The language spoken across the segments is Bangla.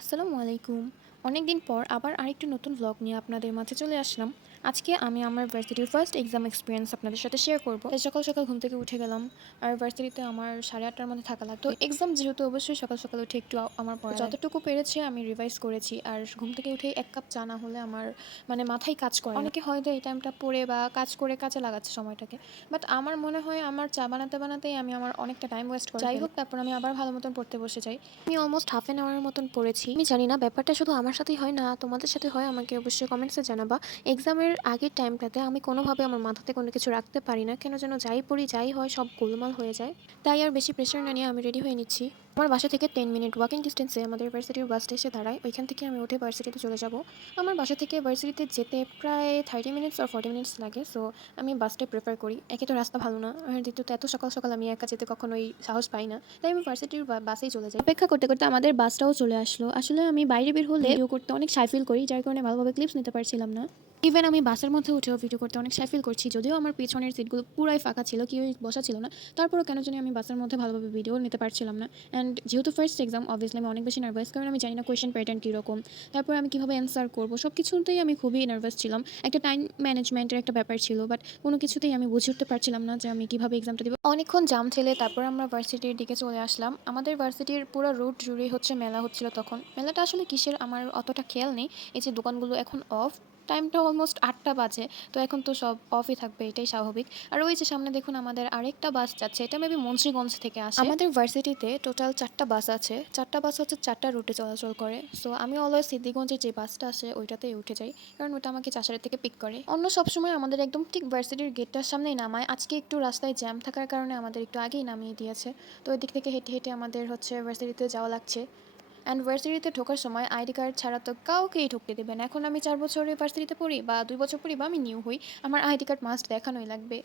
আসসালামু আলাইকুম। অনেকদিন পর আবার আরেকটি নতুন ব্লগ নিয়ে আপনাদের মাঝে চলে আসলাম। আজকে আমি আমার ভার্সিটির ফার্স্ট এক্সাম এক্সপিরিয়েন্স আপনাদের সাথে শেয়ার করব। সকাল সকাল ঘুম থেকে উঠে গেলাম আর ভার্সিটিতে আমার সাড়ে আটটার মধ্যে থাকা লাগতো। এক্সাম যেহেতু অবশ্যই সকাল সকাল উঠে একটু আমার পড়া যতটুকু পেরেছি আমি রিভাইজ করেছি আর ঘুম থেকে উঠে এক কাপ চা না হলে আমার মানে মাথায় কাজ করে। অনেকে হয়তো এই টাইমটা পড়ে বা কাজ করে কাজে লাগাচ্ছে সময়টাকে। বাট আমার মনে হয় আমার চা বানাতে বানাতেই আমি আমার অনেকটা টাইম ওয়েস্ট করি যাই হোক তারপর আমি আবার ভালো মতন পড়তে বসে যাই। আমি অলমোস্ট হাফ অ্যান আওয়ারের মতন পড়েছি। আমি জানি না ব্যাপারটা শুধু আমার সাথেই হয় না তোমাদের সাথে হয় আমাকে অবশ্যই কমেন্টসে জানাবা। এক্সামের আগের টাইমটাতে আমি কোনোভাবে আমার মাথাতে কোনো কিছু রাখতে পারি না। কেন যেন যাই পড়ি, যাই হয়, সব গোলমাল হয়ে যায়। তাই আর বেশি প্রেশার না নিয়ে আমি রেডি হয়ে নিচ্ছি। আমার বাসা থেকে টেন মিনিট ওয়াকিং ডিস্টেন্সে আমাদের ভার্সিটির বাসটা এসে দাঁড়ায়। ওইখান থেকে আমি উঠে ভার্সিটিতে চলে যাব। আমার বাসা থেকে ভার্সিটিতে যেতে প্রায় থার্টি মিনিটস আর ফর্টি মিনিটস লাগে সো আমি বাসটাই প্রেফার করি। একে তো রাস্তা ভালো না, আর দ্বিতীয়ত এত সকাল সকাল আমি একা যেতে কখনোই সাহস পাই না। তাই আমি ভার্সিটির বাসেই চলে যাই। অপেক্ষা করতে করতে আমাদের বাসটাও চলে আসলো। আসলে আমি বাইরে বের হলে ভিডিও করতে অনেক সাই ফিল করি, যার কারণে ভালোভাবে ক্লিপস নিতে পারছিলাম না। ইভেন আমি বাসের মধ্যে উঠেও ভিডিও করতে অনেক সাই ফিল করছি, যদিও আমার পিছনের সিটগুলো পুরাই ফাঁকা ছিল, কেউই বসা ছিল না। তারপরও কেন জানি আমি বাসের মধ্যে ভালোভাবে ভিডিও নিতে পারছিলাম না। যেহেতু ফার্স্ট এক্সাম অবভিয়াসলি আমি অনেক বেশি নার্ভাস কারণ আমি জানি না কোয়েশ্চেন প্যাটার্ন কীরকম। তারপর আমি কীভাবে অ্যান্সার করব? সব কিছুতেই আমি খুবই নার্ভাস ছিলাম। একটা টাইম ম্যানেজমেন্টের একটা ব্যাপার ছিল বাট কোনো কিছুতেই আমি বুঝে উঠতে পারছিলাম না যে আমি কীভাবে এক্সামটা দেবো। অনেকক্ষণ জাম ঠেলে তারপর আমরা ভার্সিটির দিকে চলে আসলাম। আমাদের ভার্সিটির পুরো রুট জুড়ে হচ্ছে মেলা হচ্ছিল তখন। মেলাটা আসলে কিসের? আমার অতটা খেয়াল নেই। এই যে দোকানগুলো এখন অফ টাইমটা অলমোস্ট আটটা বাজে। তো এখন তো সব অফই থাকবে, এটাই স্বাভাবিক। আর ওই যে সামনে দেখুন আমাদের আরেকটা বাস যাচ্ছে, এটা মেবি মুন্সিগঞ্জ থেকে আসে। আমাদের ভার্সিটিতে টোটাল চারটা বাস আছে। চারটা বাস হচ্ছে চারটা রুটে চলাচল করে। সো আমি অলওয়েজ সিদ্দিগঞ্জের যে বাসটা আসে ওইটাতেই উঠে যাই। কারণ ওটা আমাকে চাষারের থেকে পিক করে। অন্য সবসময় আমাদের একদম ঠিক ভার্সিটির গেটটার সামনেই নামায়। আজকে একটু রাস্তায় জ্যাম থাকার কারণে আমাদের একটু আগেই নামিয়ে দিয়েছে। তো ওই দিক থেকে হেঁটে হেঁটে আমাদের হচ্ছে ভার্সিটিতে যাওয়া লাগছে। অ্যান্ড ভার্সিটিতে ঢোকার সময় আইডি কার্ড ছাড়া তো কাউকেই ঢুকতে দেবেন এখন আমি চার বছরে ভার্সিটিতে পড়ি বা দুই বছর পড়ি বা আমি নিউ হই। আমার আইডি কার্ড মাস্ট দেখানোই লাগবে।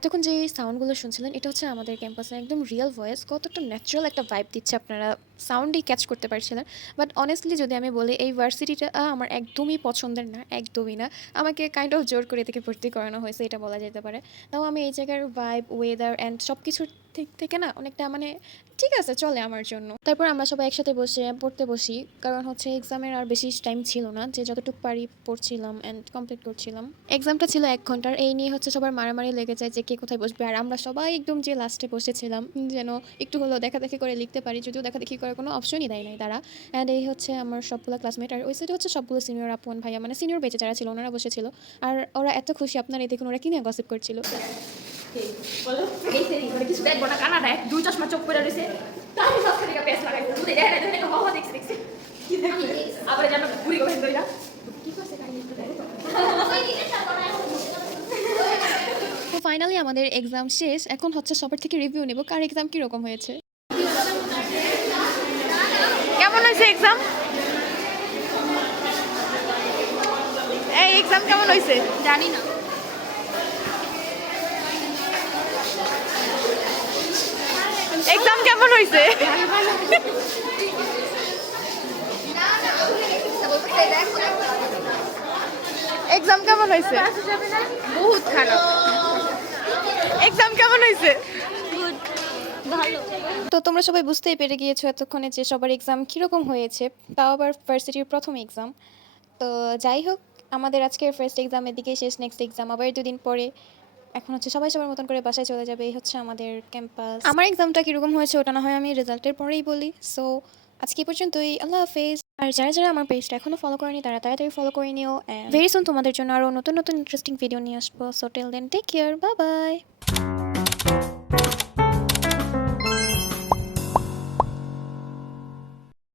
এতক্ষণ যে সাউন্ডগুলো শুনছিলেন, এটা হচ্ছে আমাদের ক্যাম্পাসে একদম রিয়েল ভয়েস কতটা ন্যাচারাল একটা ভাইব দিচ্ছে আপনারা সাউন্ডই ক্যাচ করতে পারছিলেন। বাট অনেস্টলি যদি আমি বলি, এই ভার্সিটিটা আমার একদমই পছন্দের না, একদমই না। আমাকে কাইন্ড অফ জোর করে এদিকে ভর্তি করানো হয়েছে, এটা বলা যেতে পারে। তাও আমি এই জায়গার ভাইব ওয়েদার অ্যান্ড সব কিছুর দিক থেকে না অনেকটা মানে ঠিক আছে, চলে আমার জন্য। তারপর আমরা সবাই একসাথে বসে, পড়তে বসি। কারণ হচ্ছে এক্সামের আর বেশি টাইম ছিল না, যে যতটুকু পারি পড়ছিলাম অ্যান্ড কমপ্লিট করছিলাম। এক্সামটা ছিল এক ঘণ্টার, এই নিয়ে হচ্ছে সবার মারামারি লেগে যায় যে কে কোথায় বসবে। আর আমরা সবাই একদম যে লাস্টে বসেছিলাম, যেন একটু হলেও দেখা দেখি করে লিখতে পারি, যদিও দেখা দেখি করার কোনো অপশনই দেয় নাই তারা। অ্যান্ড এই হচ্ছে আমার সবগুলো ক্লাসমেট আর ওই সাইডে হচ্ছে সবগুলো সিনিয়র আপন ভাইয়া মানে সিনিয়র বেঁচে যারা ছিল, ওনারা বসেছিল। আর ওরা এত খুশি, আপনার এই দেখুন ওরা কিনে গসিপ করছিল। এই সেরি মানে কিছু দেখব না কানাডা এক দুই চশমা চোখ করে রয়েছে। তাই সব থেকে পেস লাগাই তুই দেখা না দেখে হওয়া দেখছি দেখছি। কি দেখি? আবার জানো ঘুরি গেছে দইরা কি করছে কাহিনী একটু দেখো। তো ফাইনালি আমাদের এক্সাম শেষ। এখন হচ্ছে সবার থেকে রিভিউ নেব। কার এক্সাম কীরকম হয়েছে? কেমন হয়েছে এক্সাম এই এক্সাম কেমন হয়েছে? জানি না। এক্সাম কেমন হয়েছে এক্সাম কেমন হয়েছে বহুত খারাপ। এক্সাম কেমন হয়েছে তো তোমরা সবাই বুঝতেই পেরে গিয়েছো এতক্ষণে যে সবার এক্সাম কীরকম হয়েছে তাও আবার ভার্সিটির প্রথম এক্সাম তো যাই হোক আমাদের আজকের ফার্স্ট এক্সামের দিকে শেষ নেক্সট এক্সাম আবার দুদিন পরে। এখন হচ্ছে সবাই সবার মতন করে বাসায় চলে যাবে এই হচ্ছে আমাদের ক্যাম্পাস আমার এক্সামটা কীরকম হয়েছে ওটা না হয় আমি রেজাল্টের পরেই বলি। সো আজকে এই পর্যন্তই আল্লাহ হাফেজ। আর যারা যারা আমার পেজটা এখনও ফলো করেনি তারা তাড়াতাড়ি ফলো করে নিও ভেরি সুন তোমাদের জন্য আরও নতুন নতুন ইন্টারেস্টিং ভিডিও নিয়ে আসব। So tell then take care বা বাই